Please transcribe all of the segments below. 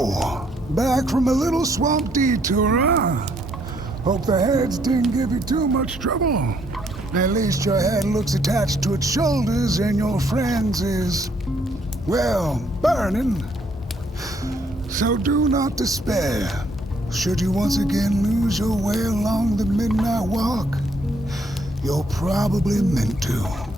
So, back from a little swamp detour, huh? Hope the heads didn't give you too much trouble. At least your head looks attached to its shoulders and your friend's is, well, burning. So do not despair. Should you once again lose your way along the midnight walk, you're probably meant to.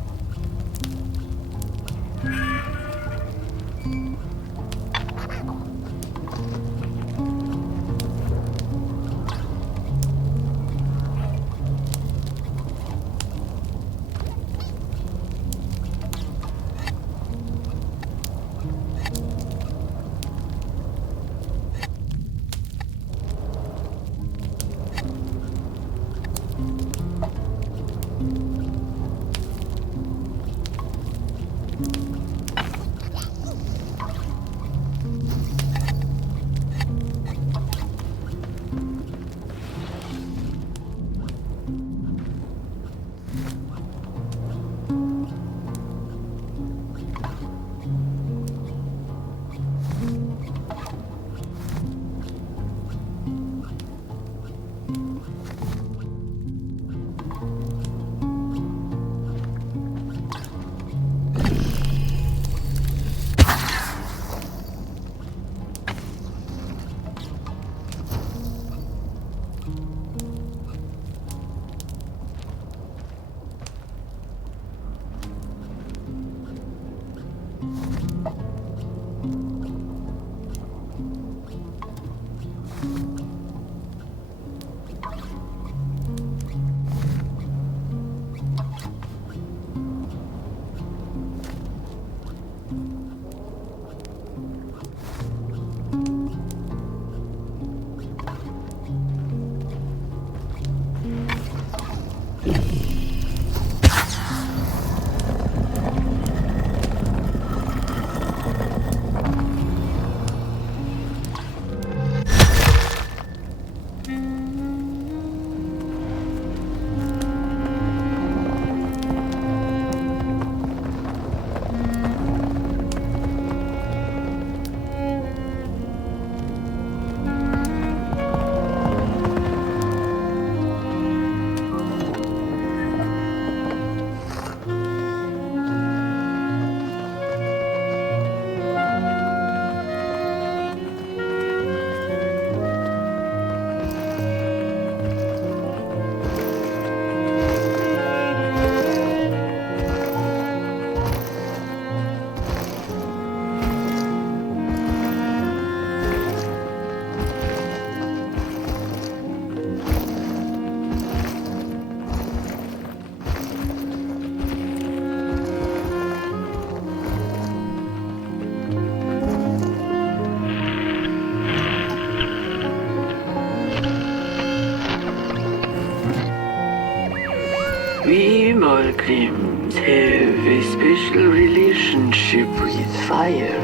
We Malgrims have a special relationship with fire.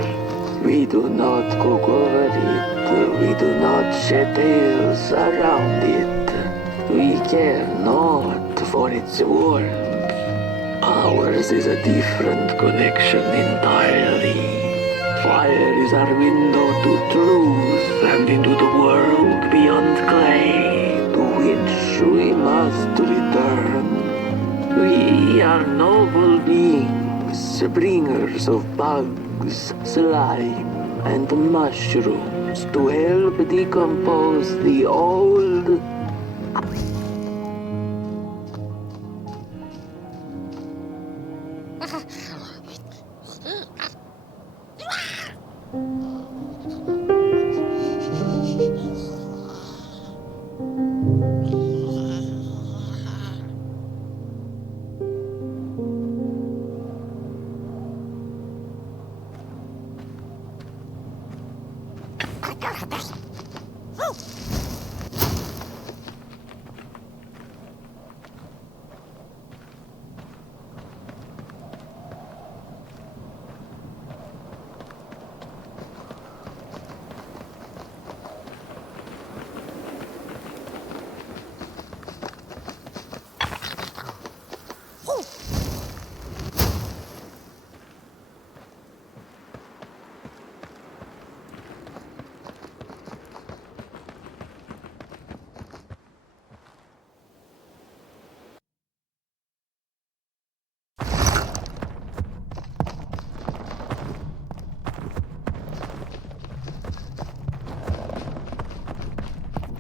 We do not cook over it. We do not shed tales around it. We care not for its warmth. Ours is a different connection entirely. Fire is our window to truth and into the world beyond clay, to which we must return. We are noble beings, bringers of bugs, slime, and mushrooms to help decompose the old.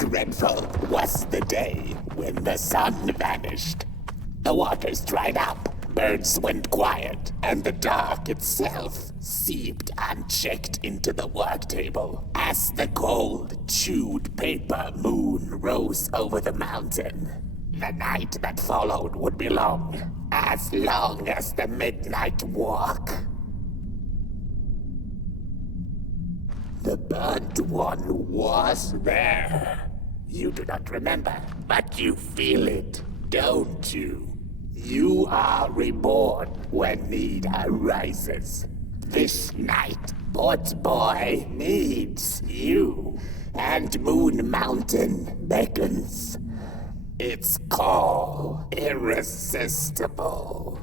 dreadful was the day when the sun vanished. The waters dried up, birds went quiet, and the dark itself seeped unchecked into the work table as the cold, chewed paper moon rose over the mountain. The night that followed would be long as the midnight walk. The burnt one was there. You do not remember, but you feel it, don't you? You are reborn when need arises. This night, Port Boy needs you, and Moon Mountain beckons. Its call irresistible.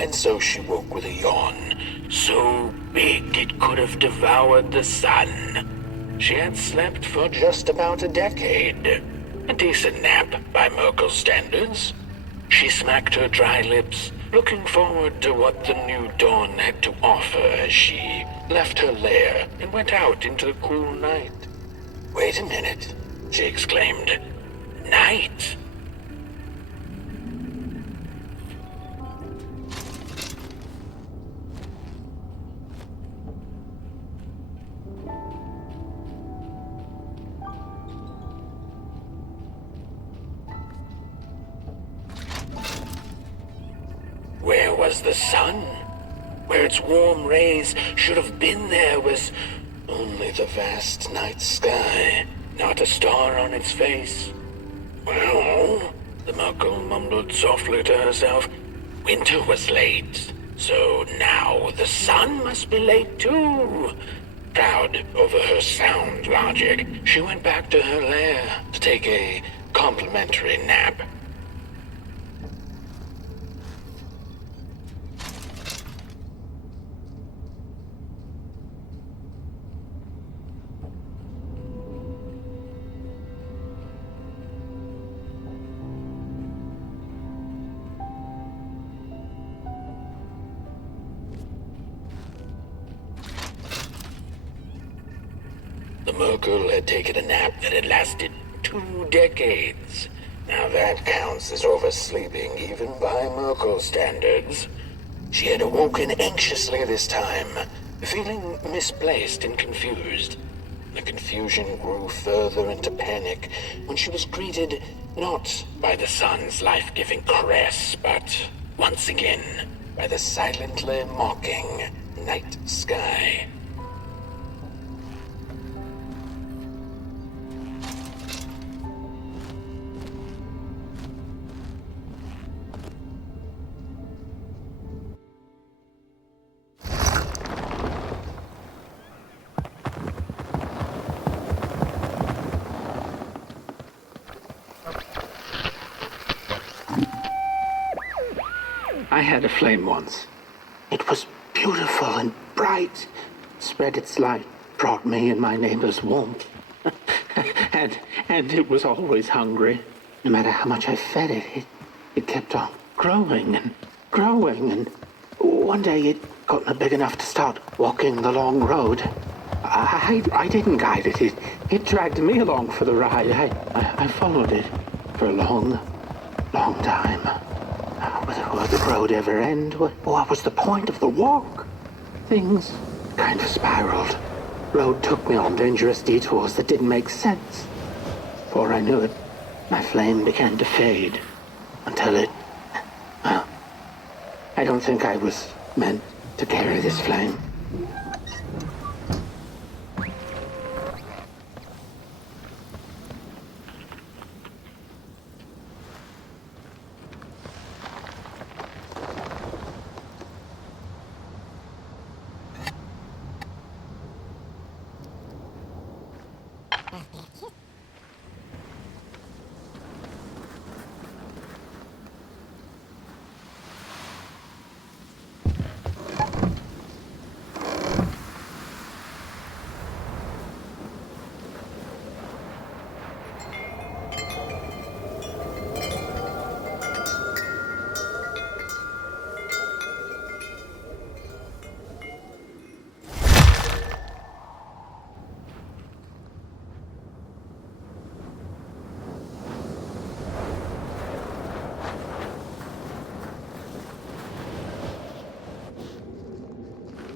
And so she woke with a yawn, so big it could have devoured the sun. She had slept for just about a decade. A decent nap by Merkel's standards. She smacked her dry lips, looking forward to what the new dawn had to offer as she left her lair and went out into the cool night. "Wait a minute," she exclaimed. "Night?" Where was the sun? Where its warm rays should have been there was only the vast night sky, not a star on its face. Well, the Merkel mumbled softly to herself, winter was late, so now the sun must be late too. Proud over her sound logic, she went back to her lair to take a complimentary nap. The Merkel had taken a nap that had lasted 2 decades. Now that counts as oversleeping even by Merkel standards. She had awoken anxiously this time, feeling misplaced and confused. The confusion confusion grew further into panic when she was greeted not by the sun's life-giving caress, but once again by the silently mocking night sky. I had a flame once. It was beautiful and bright, spread its light, brought me and my neighbors warmth. and it was always hungry. No matter how much I fed it, it kept on growing and growing, and one day it got big enough to start walking the long road. I didn't guide it. It dragged me along for the ride. I followed it for a long time. Would the road ever end? What was the point of the walk? Things kind of spiraled. Road took me on dangerous detours that didn't make sense. Before I knew it, my flame began to fade until it... Well, I don't think I was meant to carry this flame.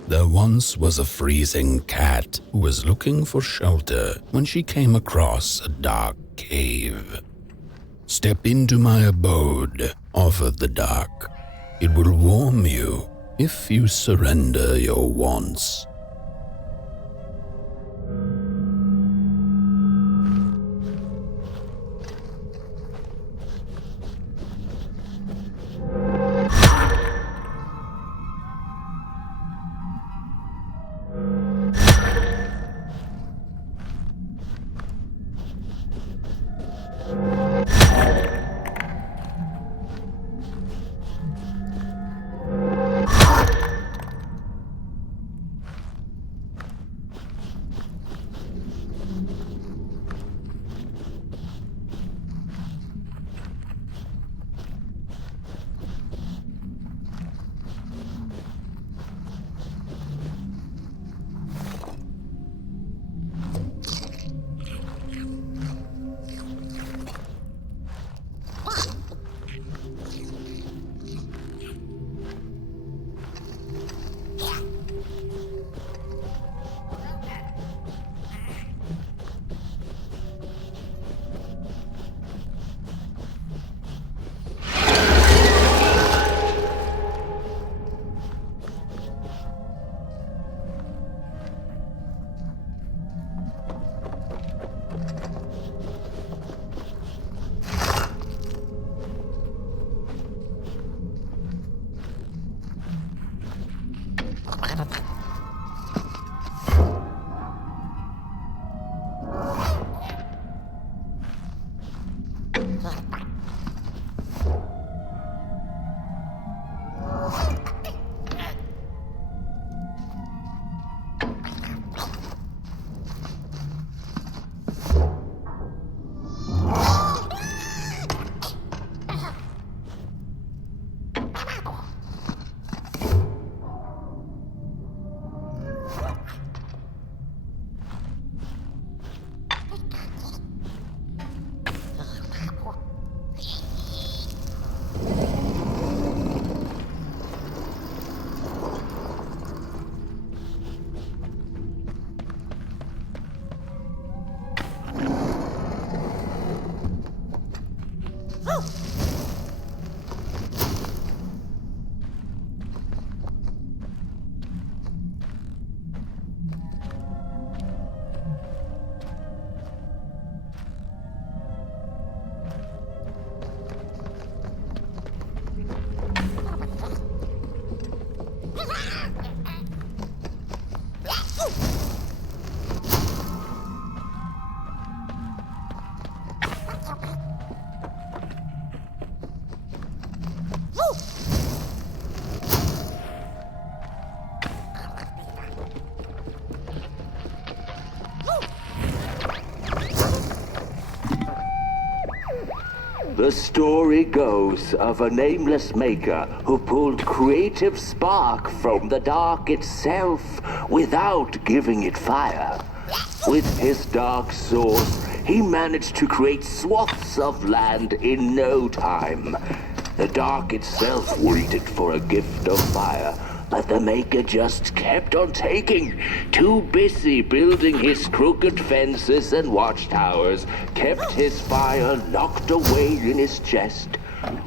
There once was a freezing cat who was looking for shelter when she came across a dark cave. "Step into my abode," offered the dark. "It will warm you if you surrender your wants." The story goes of a nameless maker who pulled creative spark from the dark itself without giving it fire. With his dark source, he managed to create swaths of land in no time. The dark itself waited for a gift of fire, but the maker just kept on taking. Too busy building his crooked fences and watchtowers, kept his fire locked away in his chest.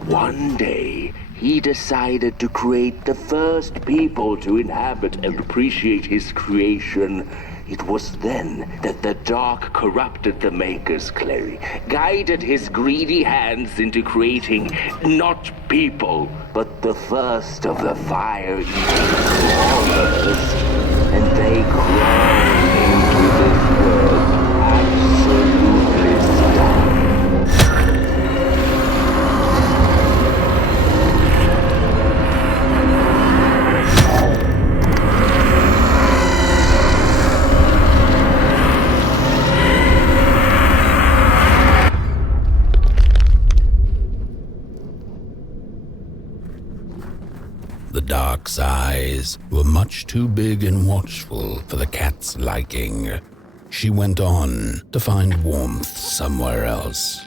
One day, he decided to create the first people to inhabit and appreciate his creation. It was then that the dark corrupted the maker's clay, guided his greedy hands into creating not people, but the first of the fire-eating crawlers. And they crawled into this world absolutely stuck. The dark's eyes were much too big and watchful for the cat's liking. She went on to find warmth somewhere else.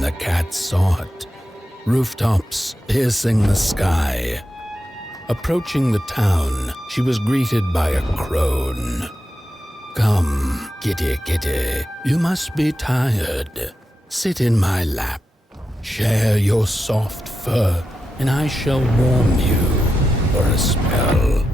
The cat saw it. Rooftops piercing the sky. Approaching the town, she was greeted by a crone. "Come, kitty, kitty, you must be tired. Sit in my lap. Share your soft fur, and I shall warm you for a spell."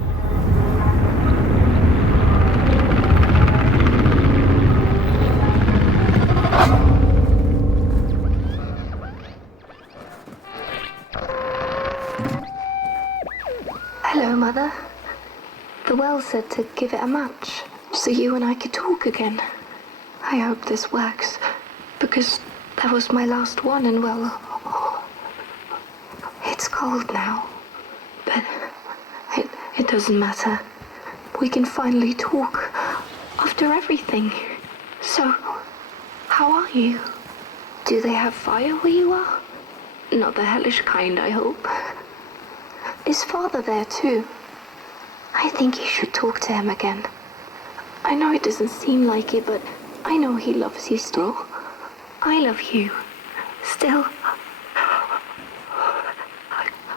Hello, Mother. The well said to give it a match, so you and I could talk again. I hope this works, because that was my last one, and well, it's cold now. But it doesn't matter. We can finally talk after everything. So, how are you? Do they have fire where you are? Not the hellish kind, I hope. Is Father there too? I think you should talk to him again. I know it doesn't seem like it, but I know he loves you still. I love you. Still.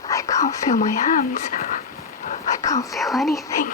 I can't feel my hands. I can't feel anything.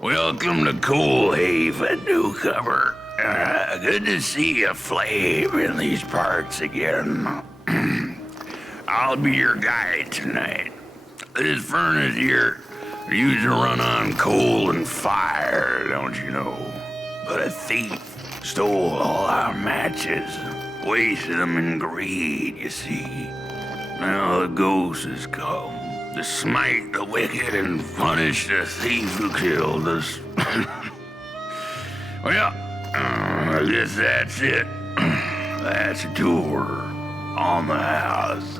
Welcome to Cool Haven, newcomer. Good to see you flame in these parts again. I'll be your guide tonight. This furnace here used to run on coal and fire, don't you know? But a thief stole all our matches, wasted them in greed, you see. Now the ghost has come to smite the wicked and punish the thief who killed us. Well, I guess that's it. That's a tour on the house.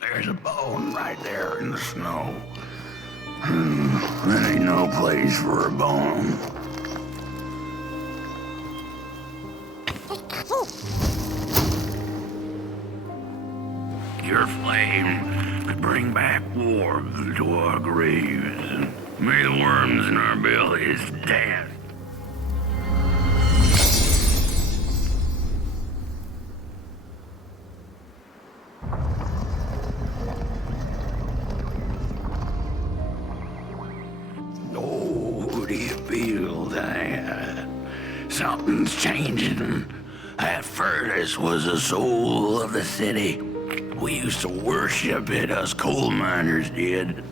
There's a bone right there in the snow. There ain't no place for a bone. Your flame could bring back warmth to our graves. May the worms in our bellies dance field. Something's changing. That furnace was the soul of the city. We used to worship it, us coal miners did.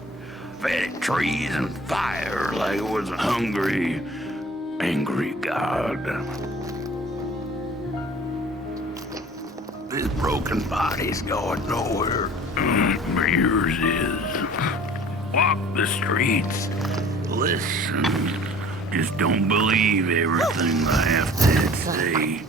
Fed it trees and fire like it was a hungry, angry god. This broken body's going nowhere. But yours is. Walk the streets. Listen. Just don't believe everything the half-dead say.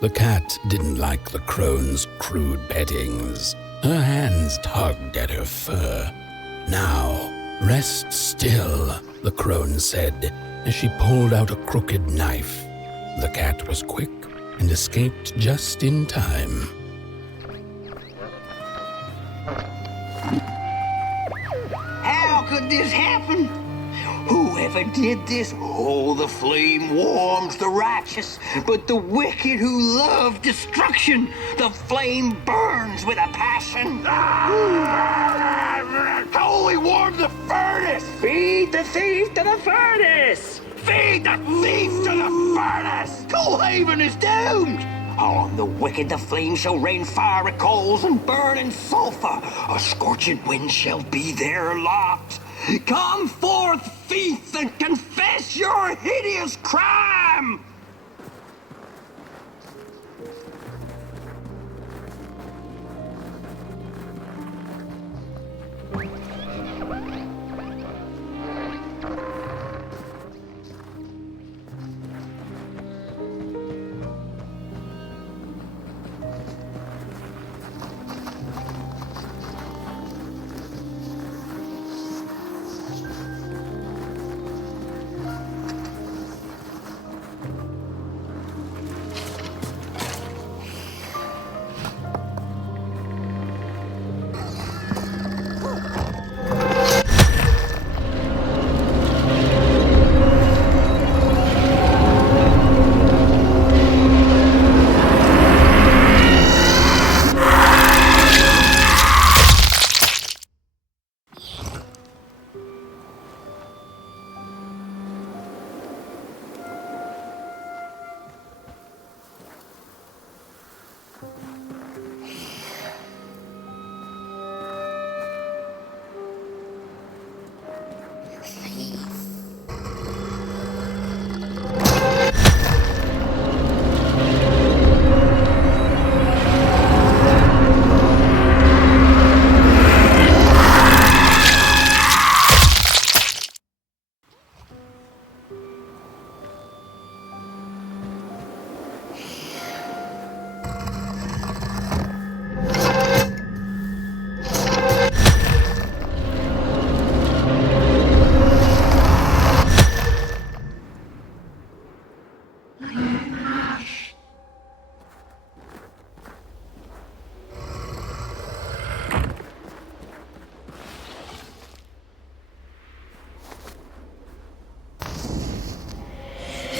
The cat didn't like the crone's crude bettings. Her hands tugged at her fur. "Now, rest still," the crone said as she pulled out a crooked knife. The cat was quick and escaped just in time. How could this happen? Whoever did this? Oh, the flame warms the righteous, but the wicked who love destruction, the flame burns with a passion. Only warm the furnace! Feed the thief to the furnace! Feed the thief to the furnace! Coalhaven is doomed! On the wicked the flame shall rain fiery coals and burning sulfur. A scorching wind shall be their lot. Come forth, thief, and confess your hideous crime!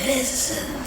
Listen.